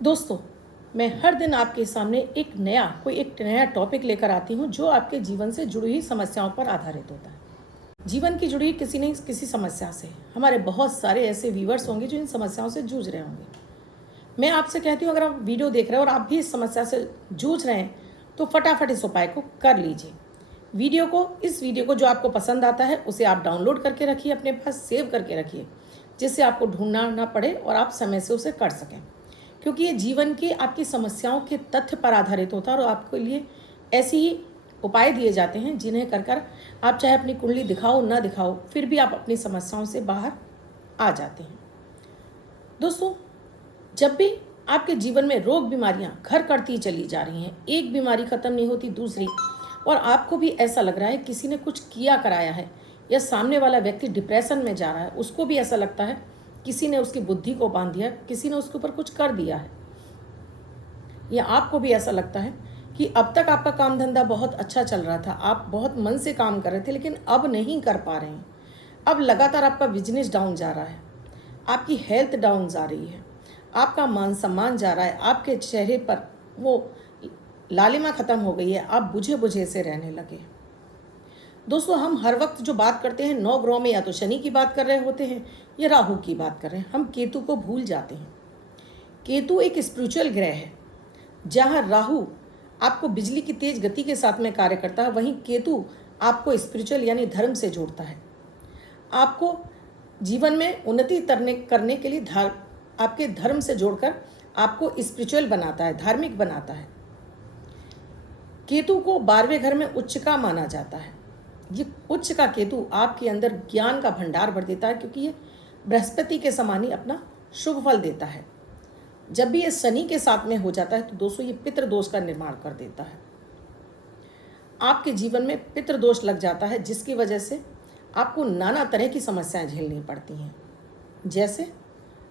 दोस्तों, मैं हर दिन आपके सामने एक नया टॉपिक लेकर आती हूँ जो आपके जीवन से जुड़ी हुई समस्याओं पर आधारित होता है। जीवन की जुड़ी किसी न किसी समस्या से हमारे बहुत सारे ऐसे व्यूअर्स होंगे जो इन समस्याओं से जूझ रहे होंगे। मैं आपसे कहती हूँ, अगर आप वीडियो देख रहे हो और आप भी इस समस्या से जूझ रहे हैं तो फटाफट इस उपाय को कर लीजिए। इस वीडियो को जो आपको पसंद आता है उसे आप डाउनलोड करके रखिए, अपने पास सेव करके रखिए, जिससे आपको ढूंढना ना पड़े और आप समय से उसे कर सकें। क्योंकि ये जीवन की आपकी समस्याओं के तथ्य पर आधारित होता है और आपके लिए ऐसे ही उपाय दिए जाते हैं जिन्हें कर आप चाहे अपनी कुंडली दिखाओ ना दिखाओ, फिर भी आप अपनी समस्याओं से बाहर आ जाते हैं। दोस्तों, जब भी आपके जीवन में रोग बीमारियां घर करती चली जा रही हैं, एक बीमारी खत्म नहीं होती दूसरी, और आपको भी ऐसा लग रहा है किसी ने कुछ किया कराया है, या सामने वाला व्यक्ति डिप्रेशन में जा रहा है, उसको भी ऐसा लगता है किसी ने उसकी बुद्धि को बांध दिया, किसी ने उसके ऊपर कुछ कर दिया है, या आपको भी ऐसा लगता है कि अब तक आपका काम धंधा बहुत अच्छा चल रहा था, आप बहुत मन से काम कर रहे थे, लेकिन अब नहीं कर पा रहे हैं। अब लगातार आपका बिजनेस डाउन जा रहा है, आपकी हेल्थ डाउन जा रही है, आपका मान सम्मान जा रहा है, आपके चेहरे पर वो लालिमा खत्म हो गई है, आप बुझे बुझे से रहने लगे। दोस्तों, हम हर वक्त जो बात करते हैं 9 ग्रहों में या तो शनि की बात कर रहे होते हैं या राहु की बात कर रहे हैं, हम केतु को भूल जाते हैं। केतु एक स्पिरिचुअल ग्रह है। जहाँ राहु आपको बिजली की तेज गति के साथ में कार्य करता है, वहीं केतु आपको स्पिरिचुअल यानी धर्म से जोड़ता है। आपको जीवन में उन्नति करने के लिए आपके धर्म से जोड़कर आपको स्पिरिचुअल बनाता है, धार्मिक बनाता है। केतु को 12वें घर में उच्च का माना जाता है। ये उच्च का केतु आपके अंदर ज्ञान का भंडार भर देता है, क्योंकि ये बृहस्पति के समान ही अपना शुभ फल देता है। जब भी ये शनि के साथ में हो जाता है तो दोस्तों, ये पितृ दोष का निर्माण कर देता है। आपके जीवन में पितृ दोष लग जाता है, जिसकी वजह से आपको नाना तरह की समस्याएं झेलनी पड़ती हैं। जैसे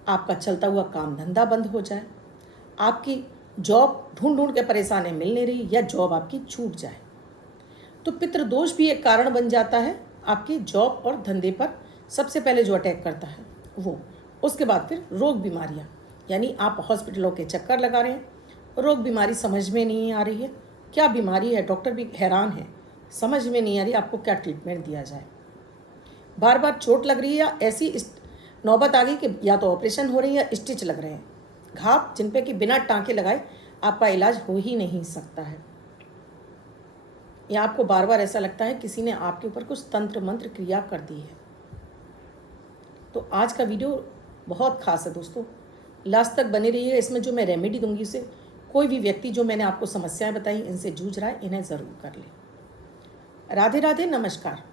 आपका चलता हुआ काम धंधा बंद हो जाए, आपकी जॉब ढूंढ ढूंढ के परेशानी मिल नहीं रही, या जॉब आपकी छूट जाए, तो पितृदोष भी एक कारण बन जाता है आपकी जॉब और धंधे पर। सबसे पहले जो अटैक करता है वो, उसके बाद फिर रोग बीमारियां, यानी आप हॉस्पिटलों के चक्कर लगा रहे हैं, रोग बीमारी समझ में नहीं आ रही है, क्या बीमारी है, डॉक्टर भी हैरान है, समझ में नहीं आ रही आपको क्या ट्रीटमेंट दिया जाए। बार बार चोट लग रही है, या ऐसी नौबत आ गई कि या तो ऑपरेशन हो रही है या स्टिच लग रहे हैं, घाव जिन पे कि बिना टाँके लगाए आपका इलाज हो ही नहीं सकता है, या आपको बार बार ऐसा लगता है किसी ने आपके ऊपर कुछ तंत्र मंत्र क्रिया कर दी है। तो आज का वीडियो बहुत खास है दोस्तों, लास्ट तक बने रहिए। इसमें जो मैं रेमेडी दूंगी उसे कोई भी व्यक्ति जो मैंने आपको समस्याएं बताई इनसे जूझ रहा है, इन्हें ज़रूर कर ले। राधे राधे, नमस्कार।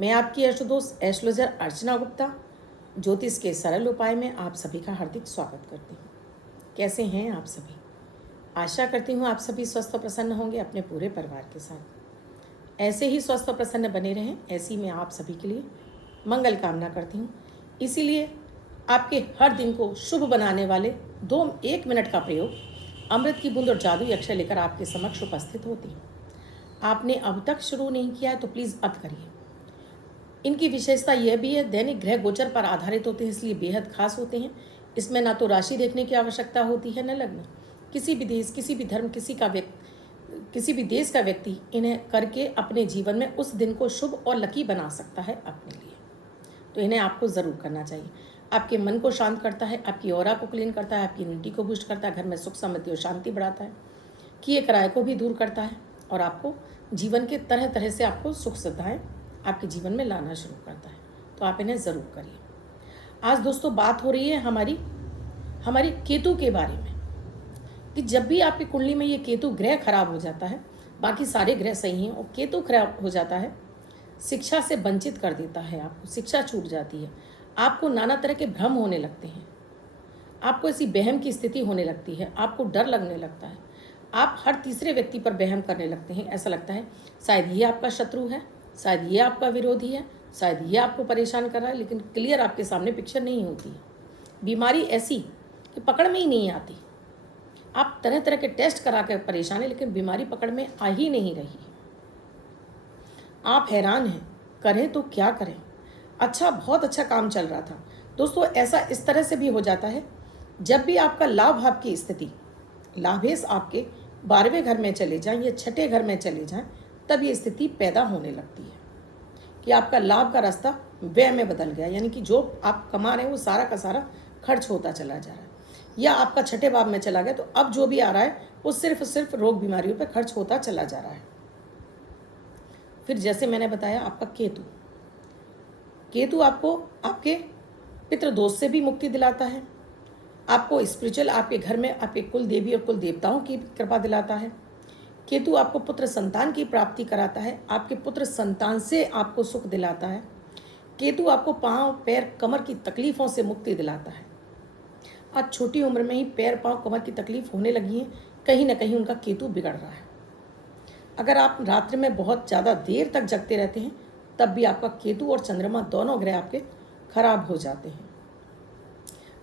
मैं आपकी एस्ट्रोदोस्त एस्ट्रोलॉजर अर्चना गुप्ता ज्योतिष के सरल उपाय में आप सभी का हार्दिक स्वागत करती हूँ। कैसे हैं आप सभी? आशा करती हूँ आप सभी स्वस्थ और प्रसन्न होंगे अपने पूरे परिवार के साथ। ऐसे ही स्वस्थ और प्रसन्न बने रहें, ऐसी मैं आप सभी के लिए मंगल कामना करती हूँ। इसीलिए आपके हर दिन को शुभ बनाने वाले 1 मिनट का प्रयोग अमृत की बूंद और जादुई अक्षर लेकर आपके समक्ष उपस्थित होती हूँ। आपने अब तक शुरू नहीं किया है तो प्लीज़ अब करिए। इनकी विशेषता यह भी है, दैनिक ग्रह गोचर पर आधारित होते हैं, इसलिए बेहद खास होते हैं। इसमें ना तो राशि देखने की आवश्यकता होती है, न लग्न। किसी भी देश, किसी भी धर्म, किसी भी देश का व्यक्ति इन्हें करके अपने जीवन में उस दिन को शुभ और लकी बना सकता है अपने लिए। तो इन्हें आपको ज़रूर करना चाहिए। आपके मन को शांत करता है, आपकी ऑरा को क्लीन करता है, आपकी इम्यूनिटी को बूस्ट करता है, घर में सुख समृद्धि और शांति बढ़ाता है, किए कराए को भी दूर करता है, और आपको जीवन के तरह तरह से आपको सुख सुविधाएं आपके जीवन में लाना शुरू करता है। तो आप इन्हें ज़रूर करिए। आज दोस्तों बात हो रही है हमारी केतु के बारे में, कि जब भी आपकी कुंडली में ये केतु ग्रह खराब हो जाता है, बाकी सारे ग्रह सही हैं और केतु खराब हो जाता है, शिक्षा से वंचित कर देता है, आपको शिक्षा छूट जाती है, आपको नाना तरह के भ्रम होने लगते हैं, आपको ऐसी बहम की स्थिति होने लगती है, आपको डर लगने लगता है, आप हर तीसरे व्यक्ति पर बहम करने लगते हैं। ऐसा लगता है शायद ये आपका शत्रु है, शायद ये आपका विरोधी है, शायद ये आपको परेशान कर रहा है, लेकिन क्लियर आपके सामने पिक्चर नहीं होती है। बीमारी ऐसी कि पकड़ में ही नहीं आती, आप तरह तरह के टेस्ट करा कर परेशान हैं, लेकिन बीमारी पकड़ में आ ही नहीं रही। आप हैरान हैं, करें तो क्या करें। बहुत अच्छा काम चल रहा था दोस्तों। ऐसा इस तरह से भी हो जाता है जब भी आपका लाभ भाव की स्थिति, लाभेश आपके 12वें घर में चले जाएं या छठे घर में चले जाएं, तब ये स्थिति पैदा होने लगती है कि आपका लाभ का रास्ता व्यय में बदल गया, यानी कि जो आप कमा रहे हैं वो सारा का सारा खर्च होता चला जा रहा है, या आपका छठे भाव में चला गया तो अब जो भी आ रहा है वो सिर्फ रोग बीमारियों पर खर्च होता चला जा रहा है। फिर जैसे मैंने बताया, आपका केतु आपको आपके पितृदोष से भी मुक्ति दिलाता है, आपको स्पिरिचुअल आपके घर में आपके कुल देवी और कुल देवताओं की कृपा दिलाता है। केतु आपको पुत्र संतान की प्राप्ति कराता है, आपके पुत्र संतान से आपको सुख दिलाता है। केतु आपको पाँव पैर कमर की तकलीफ़ों से मुक्ति दिलाता है। आज छोटी उम्र में ही पैर पाँव कमर की तकलीफ होने लगी है, कहीं ना कहीं उनका केतु बिगड़ रहा है। अगर आप रात्रि में बहुत ज़्यादा देर तक जगते रहते हैं, तब भी आपका केतु और चंद्रमा दोनों ग्रह आपके खराब हो जाते हैं।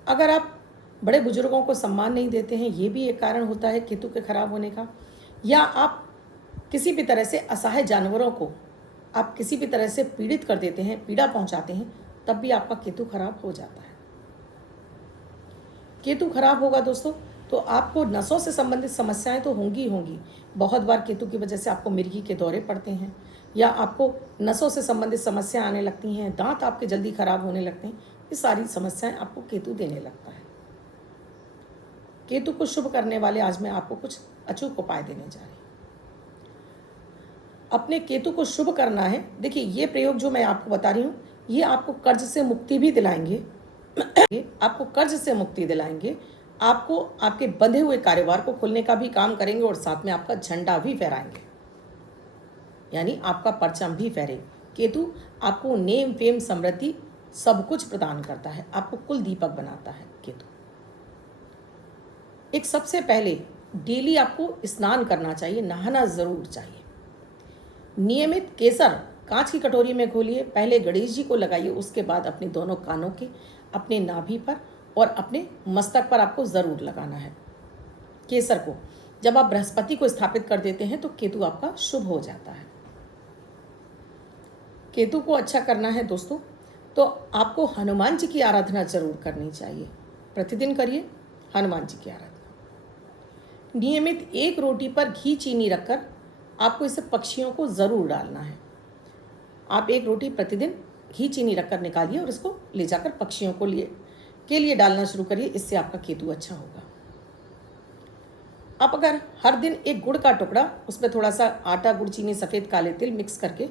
अगर आप बड़े बुजुर्गों को सम्मान नहीं देते हैं, ये भी एक कारण होता है केतु के खराब होने का। या आप किसी भी तरह से असहाय जानवरों को आप किसी भी तरह से पीड़ित कर देते हैं, पीड़ा पहुंचाते हैं, तब भी आपका केतु खराब हो जाता है। केतु खराब होगा दोस्तों तो आपको नसों से संबंधित समस्याएं तो होंगी। बहुत बार केतु की वजह से आपको मिर्गी के दौरे पड़ते हैं, या आपको नसों से संबंधित समस्याएं आने लगती हैं, दांत आपके जल्दी खराब होने लगते हैं। ये सारी समस्याएं आपको केतु देने लगता है। केतु को शुभ करने वाले आज मैं आपको कुछ अचूक उपाय देने जा रही हूँ। अपने केतु को शुभ करना है। देखिए, ये प्रयोग जो मैं आपको बता रही हूँ, ये आपको कर्ज से मुक्ति भी दिलाएंगे आपको कर्ज से मुक्ति दिलाएंगे, आपको आपके बंधे हुए कारोबार को खोलने का भी काम करेंगे, और साथ में आपका झंडा भी फहराएंगे, यानी आपका परचम भी फहरेगा। केतु आपको नेम फेम समृद्धि सब कुछ प्रदान करता है, आपको कुल दीपक बनाता है केतु। एक सबसे पहले डेली आपको स्नान करना चाहिए, नहाना जरूर चाहिए। नियमित केसर कांच की कटोरी में घोलिए, पहले गणेश जी को लगाइए, उसके बाद अपने दोनों कानों के, अपने नाभि पर और अपने मस्तक पर आपको ज़रूर लगाना है केसर को। जब आप बृहस्पति को स्थापित कर देते हैं तो केतु आपका शुभ हो जाता है। केतु को अच्छा करना है दोस्तों, तो आपको हनुमान जी की आराधना जरूर करनी चाहिए। प्रतिदिन करिए हनुमान जी की आराधना। नियमित एक रोटी पर घी चीनी रखकर आपको इसे पक्षियों को ज़रूर डालना है। आप एक रोटी प्रतिदिन घी चीनी रखकर निकालिए और इसको ले जाकर पक्षियों को के लिए डालना शुरू करिए, इससे आपका केतु अच्छा होगा। आप अगर हर दिन एक गुड़ का टुकड़ा, उसमें थोड़ा सा आटा, गुड़, चीनी, सफ़ेद काले तिल मिक्स करके,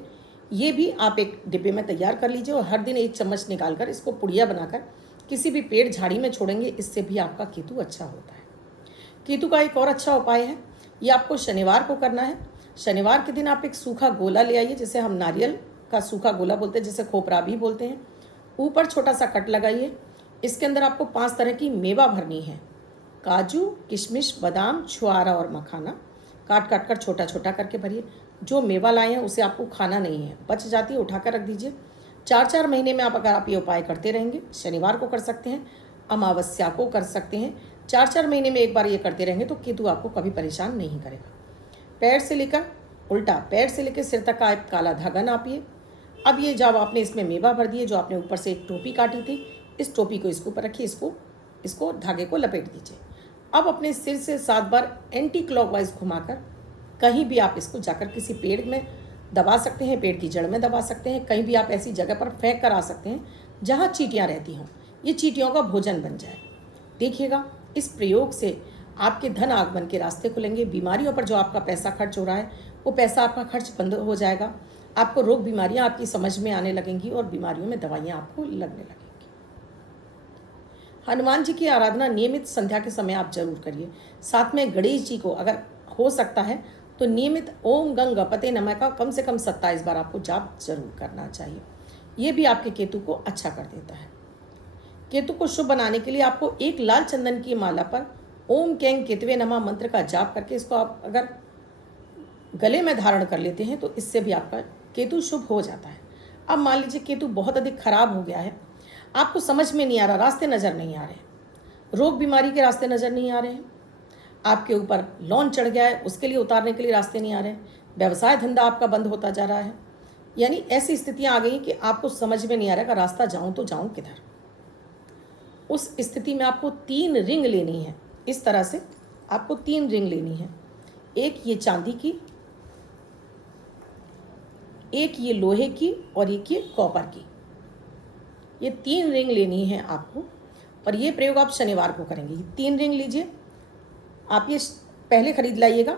ये भी आप एक डिब्बे में तैयार कर लीजिए, और हर दिन एक चम्मच निकालकर इसको पुड़िया बनाकर किसी भी पेड़ झाड़ी में छोड़ेंगे, इससे भी आपका केतु अच्छा होता है। केतु का एक और अच्छा उपाय है, ये आपको शनिवार को करना है। शनिवार के दिन आप एक सूखा गोला ले आइए, जिसे हम नारियल का सूखा गोला बोलते हैं, जिसे खोपरा भी बोलते हैं। ऊपर छोटा सा कट लगाइए, इसके अंदर आपको 5 तरह की मेवा भरनी है, काजू, किशमिश, बादाम, छुआरा और मखाना। काट काट कर छोटा छोटा करके भरिए। जो मेवा लाए हैं उसे आपको खाना नहीं है, बच जाती है उठाकर रख दीजिए। 4-4 महीने में अगर आप ये उपाय करते रहेंगे, शनिवार को कर सकते हैं, अमावस्या को कर सकते हैं, 4-4 महीने में एक बार ये करते रहेंगे तो केतु आपको कभी परेशान नहीं करेगा। पैर से लेकर उल्टा, पैर से लेकर सिर तक का एक काला धागा नापिए। अब ये जब आपने इसमें मेवा भर दिए, जो आपने ऊपर से एक टोपी काटी थी, इस टोपी को इसके ऊपर रखिए, इसको धागे को लपेट दीजिए। अब अपने सिर से 7 बार एंटी क्लॉकवाइज घुमाकर कहीं भी आप इसको जाकर किसी पेड़ में दबा सकते हैं, पेड़ की जड़ में दबा सकते हैं, कहीं भी आप ऐसी जगह पर फेंक कर आ सकते हैं जहाँ चींटियाँ रहती हों, ये चींटियों का भोजन बन जाए। देखिएगा, इस प्रयोग से आपके धन आगमन के रास्ते खुलेंगे। बीमारियों पर जो आपका पैसा खर्च हो रहा है, वो पैसा आपका खर्च बंद हो जाएगा। आपको रोग बीमारियां आपकी समझ में आने लगेंगी और बीमारियों में दवाइयां आपको लगने लगेंगी। हनुमान जी की आराधना नियमित संध्या के समय आप जरूर करिए। साथ में गणेश जी को अगर हो सकता है तो नियमित ओम गंगपते नमः का कम से कम 27 बार आपको जाप जरूर करना चाहिए। ये भी आपके केतु को अच्छा कर देता है। केतु को शुभ बनाने के लिए आपको एक लाल चंदन की माला पर ओम कैंग केतवे नमः मंत्र का जाप करके इसको आप अगर गले में धारण कर लेते हैं तो इससे भी आपका केतु शुभ हो जाता है। अब मान लीजिए केतु बहुत अधिक खराब हो गया है, आपको समझ में नहीं आ रहा, रास्ते नज़र नहीं आ रहे, रोग बीमारी के रास्ते नज़र नहीं आ रहे हैं, आपके ऊपर लॉन चढ़ गया है, उसके लिए उतारने के लिए रास्ते नहीं आ रहे, व्यवसाय धंधा आपका बंद होता जा रहा है, यानी ऐसी स्थितियाँ आ गई कि आपको समझ में नहीं आ रहा कि रास्ता जाऊँ तो जाऊँ किधर। उस स्थिति में आपको 3 रिंग लेनी है। इस तरह से आपको 3 रिंग लेनी है, एक ये चांदी की, एक ये लोहे की और एक ये कॉपर की। ये 3 रिंग लेनी है आपको और ये प्रयोग आप शनिवार को करेंगे। 3 रिंग लीजिए, आप ये पहले खरीद लाइएगा।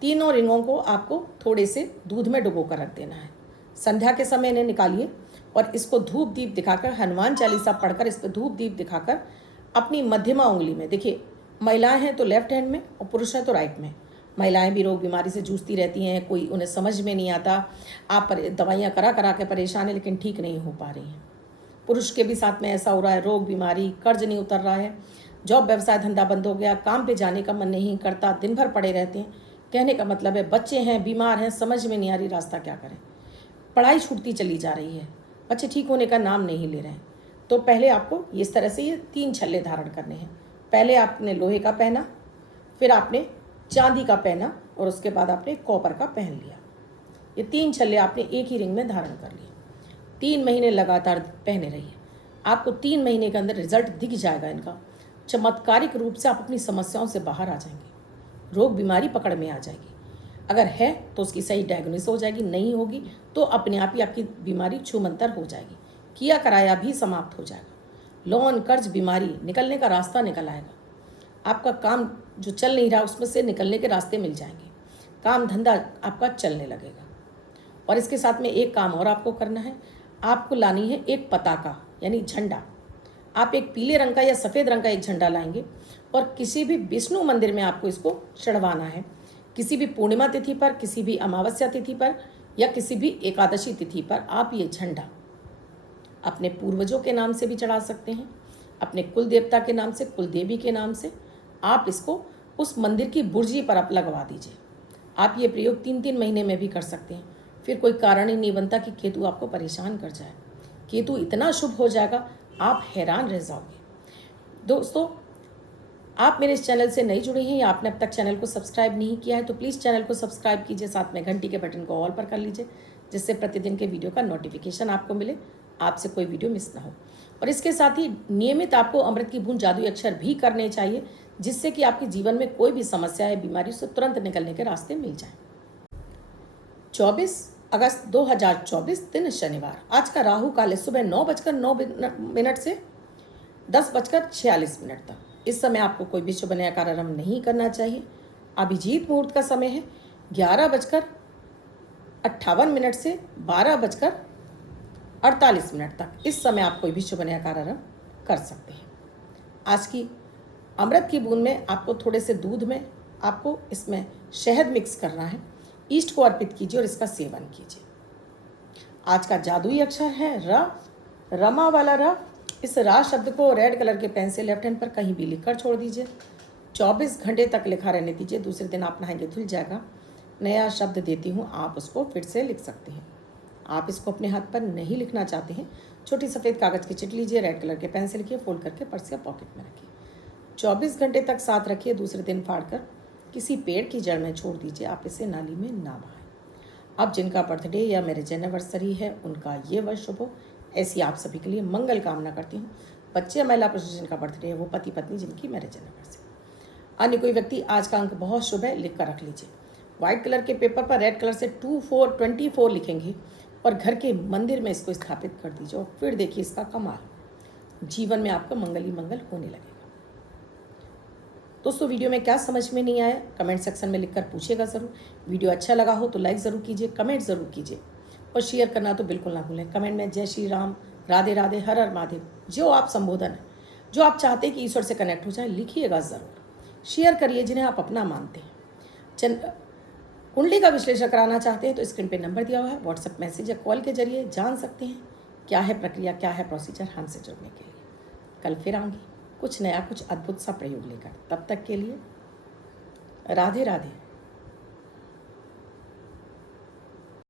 तीनों रिंगों को आपको थोड़े से दूध में डुबो कर रख देना है। संध्या के समय इन्हें निकालिए और इसको धूप दीप दिखाकर, हनुमान चालीसा पढ़कर, इस पर धूप दीप दिखाकर अपनी मध्यमा उंगली में, देखिए महिलाएं हैं तो लेफ्ट हैंड में और पुरुष हैं तो राइट में। महिलाएं भी रोग बीमारी से जूझती रहती हैं, कोई उन्हें समझ में नहीं आता, आप दवाइयाँ करा करा के परेशान है लेकिन ठीक नहीं हो पा रही हैं। पुरुष के भी साथ में ऐसा हो रहा है, रोग बीमारी, कर्ज नहीं उतर रहा है, जॉब व्यवसाय धंधा बंद हो गया, काम पे जाने का मन नहीं करता, दिन भर पड़े रहते हैं। कहने का मतलब है बच्चे हैं, बीमार हैं, समझ में नहीं आ रही रास्ता क्या करें, पढ़ाई छूटती चली जा रही है, बच्चे ठीक होने का नाम नहीं ले रहे हैं। तो पहले आपको इस तरह से ये 3 छल्ले धारण करने हैं। पहले आपने लोहे का पहना, फिर आपने चांदी का पहना और उसके बाद आपने कॉपर का पहन लिया। ये 3 छल्ले आपने एक ही रिंग में धारण कर लिए। 3 महीने लगातार पहने रहिए, आपको 3 महीने के अंदर रिजल्ट दिख जाएगा इनका। चमत्कारिक रूप से आप अपनी समस्याओं से बाहर आ जाएंगे, रोग बीमारी पकड़ में आ जाएगी। अगर है तो उसकी सही डायग्नोसिस हो जाएगी, नहीं होगी तो अपने आप ही आपकी बीमारी छूमंतर हो जाएगी, किया कराया भी समाप्त हो जाएगा। लोन, कर्ज, बीमारी निकलने का रास्ता निकल आएगा। आपका काम जो चल नहीं रहा उसमें से निकलने के रास्ते मिल जाएंगे, काम धंधा आपका चलने लगेगा। और इसके साथ में एक काम और आपको करना है, आपको लानी है एक पताका यानी झंडा। आप एक पीले रंग का या सफ़ेद रंग का एक झंडा लाएंगे और किसी भी विष्णु मंदिर में आपको इसको चढ़वाना है। किसी भी पूर्णिमा तिथि पर, किसी भी अमावस्या तिथि पर या किसी भी एकादशी तिथि पर आप ये झंडा अपने पूर्वजों के नाम से भी चढ़ा सकते हैं, अपने कुल देवता के नाम से, कुल देवी के नाम से आप इसको उस मंदिर की बुर्जी पर आप लगवा दीजिए। आप ये प्रयोग 3-3 महीने में भी कर सकते हैं। फिर कोई कारण ही नहीं बनता कि केतु आपको परेशान कर जाए। केतु इतना शुभ हो जाएगा, आप हैरान रह जाओगे। दोस्तों, आप मेरे इस चैनल से नहीं जुड़े हैं या आपने अब तक चैनल को सब्सक्राइब नहीं किया है तो प्लीज़ चैनल को सब्सक्राइब कीजिए, साथ में घंटी के बटन को ऑल पर कर लीजिए, जिससे प्रतिदिन के वीडियो का नोटिफिकेशन आपको मिले, आपसे कोई वीडियो मिस ना हो। और इसके साथ ही नियमित आपको अमृत की बूंद जादुई अक्षर भी करने चाहिए, जिससे कि आपके जीवन में कोई भी समस्या है, बीमारी से तुरंत निकलने के रास्ते मिल जाए। 24 अगस्त 2024 दिन शनिवार। आज का राहु काल है सुबह 9:09 से 10:46 तक। इस समय आपको कोई भी शुभ नया कार्यारंभ नहीं करना चाहिए। अभिजीत मुहूर्त का समय है 11:58 से 12:48 तक। इस समय आप कोई भी शुभ नया कार्यारंभ कर सकते हैं। आज की अमृत की बूंद में आपको थोड़े से दूध में आपको इसमें शहद मिक्स करना है, ईष्ट को अर्पित कीजिए और इसका सेवन कीजिए। आज का जादुई अक्षर है र, रमा वाला र। इस रा शब्द को रेड कलर के पेन से लेफ्ट हैंड पर कहीं भी लिखकर छोड़ दीजिए। 24 घंटे तक लिखा रहने दीजिए। दूसरे दिन आप नहाएंगे धुल जाएगा। नया शब्द देती हूँ, आप उसको फिर से लिख सकते हैं। आप इसको अपने हाथ पर नहीं लिखना चाहते हैं, छोटी सफ़ेद कागज़ की चिट लीजिए, रेड कलर के पेन से लिखिए, फोल्ड करके पर्स या पॉकेट में रखिए। 24 घंटे तक साथ रखिए। दूसरे दिन फाड़कर किसी पेड़ की जड़ में छोड़ दीजिए। आप इसे नाली में ना बहाएं। अब जिनका बर्थडे या मैरिज एनिवर्सरी है उनका ये वर्ष शुभ हो, ऐसी आप सभी के लिए मंगल कामना करती हूँ। बच्चे या महिला पुरुष जिनका बर्थडे है वो पति पत्नी जिनकी मैरिज एनिवर्सरी। अन्य कोई व्यक्ति आज का अंक बहुत शुभ है, लिख कर रख लीजिए। व्हाइट कलर के पेपर पर रेड कलर से 24 लिखेंगे और घर के मंदिर में इसको स्थापित कर दीजिए और फिर देखिए इसका कमाल, जीवन में आपका मंगल ही मंगल होने लगेगा। दोस्तों, वीडियो में क्या समझ में नहीं आया कमेंट सेक्शन में लिखकर पूछिएगा ज़रूर। वीडियो अच्छा लगा हो तो लाइक ज़रूर कीजिए, कमेंट ज़रूर कीजिए और शेयर करना तो बिल्कुल ना भूलें। कमेंट में जय श्री राम, राधे राधे, हर हर महादेव, जो आप संबोधन है, जो आप चाहते हैं कि ईश्वर से कनेक्ट हो जाए, लिखिएगा ज़रूर। शेयर करिए जिन्हें आप अपना मानते हैं। कुंडली का विश्लेषण कराना चाहते हैं तो स्क्रीन पे नंबर दिया हुआ है, व्हाट्सएप मैसेज या कॉल के जरिए जान सकते हैं क्या है प्रक्रिया, क्या है प्रोसीजर हमसे जुड़ने के लिए। कल फिर आऊँगी कुछ नया, कुछ अद्भुत सा प्रयोग लेकर। तब तक के लिए राधे राधे।